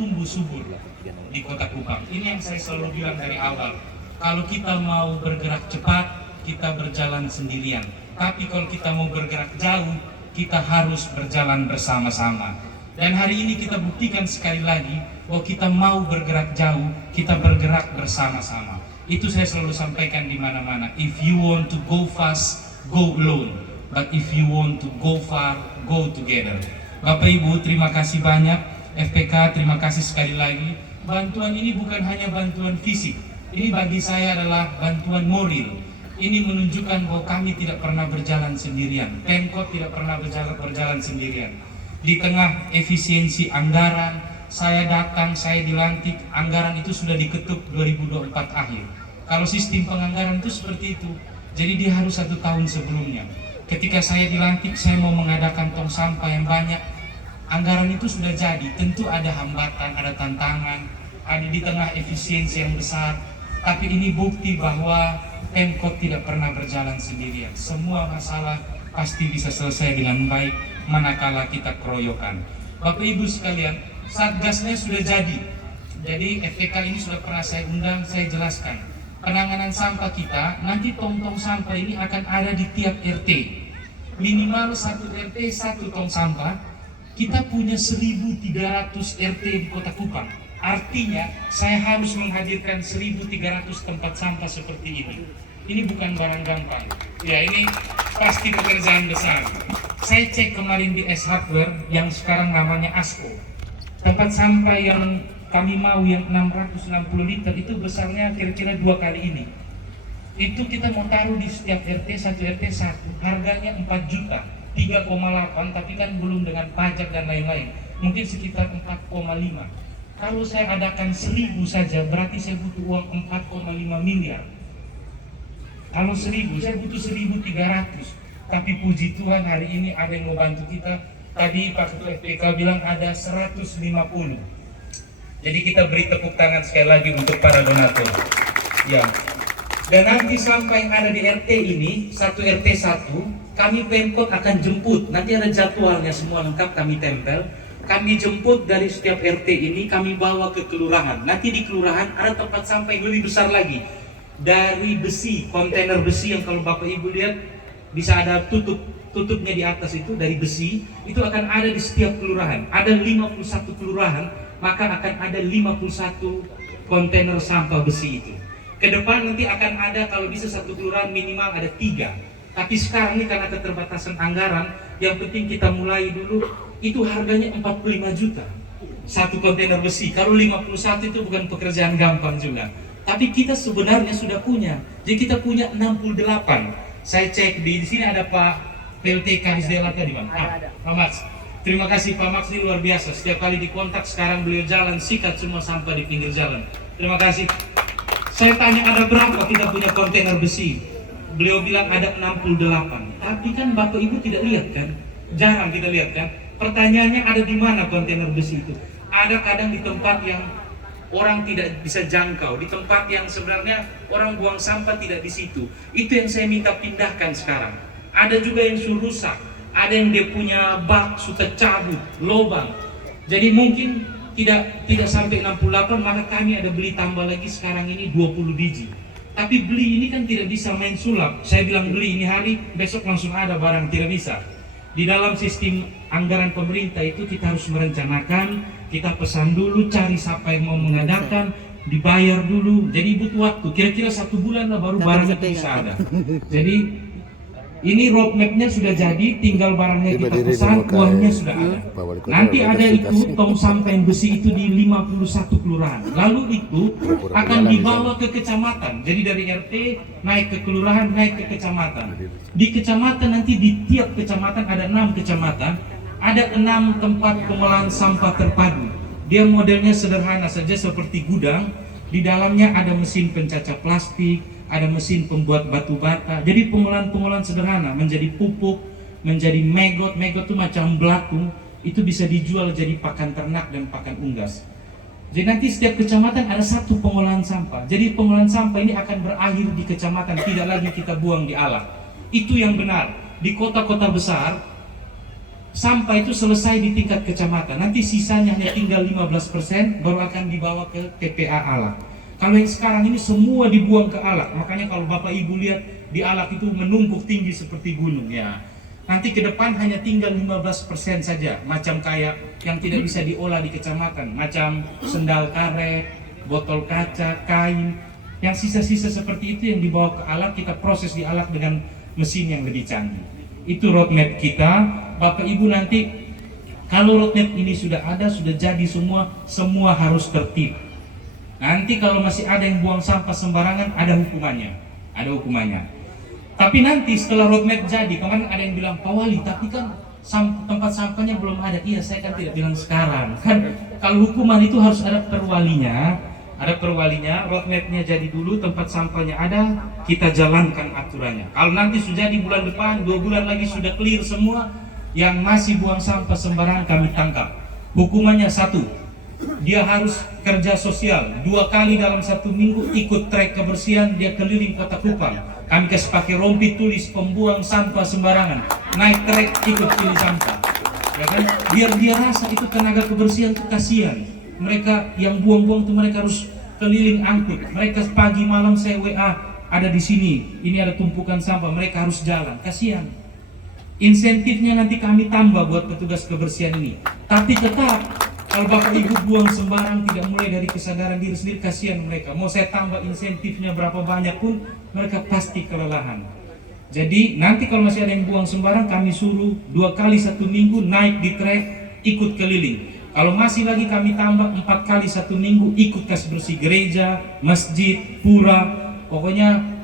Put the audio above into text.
tumbuh subur di Kota Kupang. Ini yang saya selalu bilang dari awal. Kalau kita mau bergerak cepat, kita berjalan sendirian. Tapi kalau kita mau bergerak jauh, kita harus berjalan bersama-sama. Dan hari ini kita buktikan sekali lagi bahwa kita mau bergerak jauh, kita bergerak bersama-sama. Itu saya selalu sampaikan di mana-mana. If you want to go fast, go alone. But if you want to go far, go together. Bapak Ibu, terima kasih banyak. FPK, terima kasih sekali lagi. Bantuan ini bukan hanya bantuan fisik. Ini bagi saya adalah bantuan moral. Ini menunjukkan bahwa kami tidak pernah berjalan sendirian. Pemkot tidak pernah berjalan sendirian. Di tengah efisiensi anggaran, saya datang, saya dilantik, anggaran itu sudah diketuk 2024 akhir. Kalau sistem penganggaran itu seperti itu, jadi dia harus 1 tahun sebelumnya. Ketika saya dilantik, saya mau mengadakan tong sampah yang banyak. Anggaran itu sudah jadi, tentu ada hambatan, ada tantangan, ada di tengah efisiensi yang besar. Tapi ini bukti bahwa Pemkot tidak pernah berjalan sendirian. Semua masalah pasti bisa selesai dengan baik manakala kita keroyokan. Bapak Ibu sekalian, Satgasnya sudah jadi. Jadi FPK ini sudah pernah saya undang, saya jelaskan. Penanganan sampah kita, nanti tong-tong sampah ini akan ada di tiap RT. Minimal 1 RT 1 tong sampah. Kita punya 1.300 RT di Kota Kupang. Artinya saya harus menghadirkan 1.300 tempat sampah seperti ini. Ini bukan barang gampang. Ya, ini pasti pekerjaan besar. Saya cek kemarin di S Hardware yang sekarang namanya ASKO. Tempat sampah yang kami mau yang 660 liter itu besarnya kira-kira 2 kali ini. Itu kita mau taruh di setiap RT 1 RT 1. Harganya 4 juta, 3,8, tapi kan belum dengan pajak dan lain-lain. Mungkin sekitar 4,5. Kalau saya adakan 1.000 saja, berarti saya butuh uang 4,5 miliar. Kalau 1.000, saya butuh 1.300. Tapi puji Tuhan hari ini ada yang mau bantu kita. Tadi Pak Ketua FPK bilang ada 150. Jadi kita beri tepuk tangan sekali lagi untuk para donatur. Ya. Dan nanti sampai yang ada di RT ini, 1 RT 1, kami Pemkot akan jemput. Nanti ada jadwalnya semua lengkap kami tempel. Kami jemput dari setiap RT ini, kami bawa ke kelurahan. Nanti di kelurahan ada tempat sampah yang lebih besar lagi. Dari besi, kontainer besi yang kalau Bapak Ibu lihat bisa ada tutupnya di atas itu dari besi. Itu akan ada di setiap kelurahan. Ada 51 kelurahan, maka akan ada 51 kontainer sampah besi itu. Ke depan nanti akan ada kalau bisa 1 kelurahan minimal ada 3. Tapi sekarang ini karena keterbatasan anggaran, yang penting kita mulai dulu. Itu harganya 45 juta 1 kontainer besi. Kalau 51 itu bukan pekerjaan gampang juga. Tapi kita sebenarnya sudah punya. Jadi kita punya 68. Saya cek di sini ada Pak PLT Karisdela tadi Bang. Pak Max. Terima kasih Pak Max, ini luar biasa. Setiap kali dikontak sekarang beliau jalan sikat semua sampah di pinggir jalan. Terima kasih. Saya tanya ada berapa kita punya kontainer besi. Beliau bilang ada 68. Tapi kan Bapak Ibu tidak lihat kan? Jarang kita lihat kan? Pertanyaannya ada di mana kontainer besi itu? Ada kadang di tempat yang orang tidak bisa jangkau, di tempat yang sebenarnya orang buang sampah tidak di situ. Itu yang saya minta pindahkan sekarang. Ada juga yang sudah rusak, ada yang dia punya bak sudah cabut, lubang. Jadi mungkin tidak sampai 68, maka kami ada beli tambah lagi sekarang ini 20 biji. Tapi beli ini kan tidak bisa main sulap. Saya bilang beli ini hari, besok langsung ada barang, tidak bisa. Di dalam sistem anggaran pemerintah itu kita harus merencanakan, kita pesan dulu, cari siapa yang mau mengadakan, dibayar dulu. Jadi butuh waktu, kira-kira 1 bulan lah baru barangnya bisa ada. Jadi ini roadmapnya sudah jadi, tinggal barangnya kita pesan, uangnya sudah ada. Nanti ada itu tong sampah yang besi itu di 51 kelurahan. Lalu itu akan dibawa ke kecamatan. Jadi dari RT naik ke kelurahan, naik ke kecamatan. Di kecamatan nanti di tiap kecamatan ada 6 kecamatan, ada 6 tempat pengolahan sampah terpadu. Dia modelnya sederhana saja seperti gudang. Di dalamnya ada mesin pencacah plastik, ada mesin pembuat batu bata. Jadi pengolahan-pengolahan sederhana menjadi pupuk, menjadi megot itu macam belatung, itu bisa dijual jadi pakan ternak dan pakan unggas. Jadi nanti setiap kecamatan ada 1 pengolahan sampah. Jadi pengolahan sampah ini akan berakhir di kecamatan, tidak lagi kita buang di alat. Itu yang benar. Di kota-kota besar sampah itu selesai di tingkat kecamatan, nanti sisanya hanya tinggal 15% baru akan dibawa ke TPA Alak. Kalau yang sekarang ini semua dibuang ke Alak, makanya kalau Bapak Ibu lihat di Alak itu menumpuk tinggi seperti gunung ya. Nanti ke depan hanya tinggal 15% saja, macam kayak yang tidak bisa diolah di kecamatan, macam sendal karet, botol kaca, kain, yang sisa-sisa seperti itu yang dibawa ke Alak, kita proses di Alak dengan mesin yang lebih canggih. Itu roadmap kita, Bapak Ibu. Nanti kalau roadmap ini sudah ada, sudah jadi semua harus tertib. Nanti kalau masih ada yang buang sampah sembarangan, ada hukumannya. Tapi nanti setelah roadmap jadi, kemarin ada yang bilang, Pak Wali, tapi kan tempat sampahnya belum ada. Iya, saya kan tidak bilang sekarang. Kan kalau hukuman itu harus ada perwalinya, roadmapnya jadi dulu, tempat sampahnya ada, kita jalankan aturannya. Kalau nanti sudah di bulan depan, 2 bulan lagi sudah clear semua, yang masih buang sampah sembarangan kami tangkap. Hukumannya 1, dia harus kerja sosial 2 kali dalam 1 minggu, ikut trek kebersihan, dia keliling kota Kupang. Kami kasih pakai rompi tulis pembuang sampah sembarangan, naik trek ikut pilih sampah, ya kan? Biar dia rasa itu tenaga kebersihan itu kasihan. Mereka yang buang-buang itu mereka harus keliling angkut. Mereka pagi malam saya WA, ada di sini, ini ada tumpukan sampah, mereka harus jalan, kasihan. Insentifnya nanti kami tambah buat petugas kebersihan ini. Tapi tetap kalau Bapak Ibu buang sembarang, tidak mulai dari kesadaran diri sendiri, kasihan mereka. Mau saya tambah insentifnya berapa banyak pun, mereka pasti kelelahan. Jadi nanti kalau masih ada yang buang sembarang, kami suruh 2 kali 1 minggu naik di trek, ikut keliling. Kalau masih lagi kami tambah 4 kali 1 minggu, ikut kasih bersih gereja, masjid, pura, pokoknya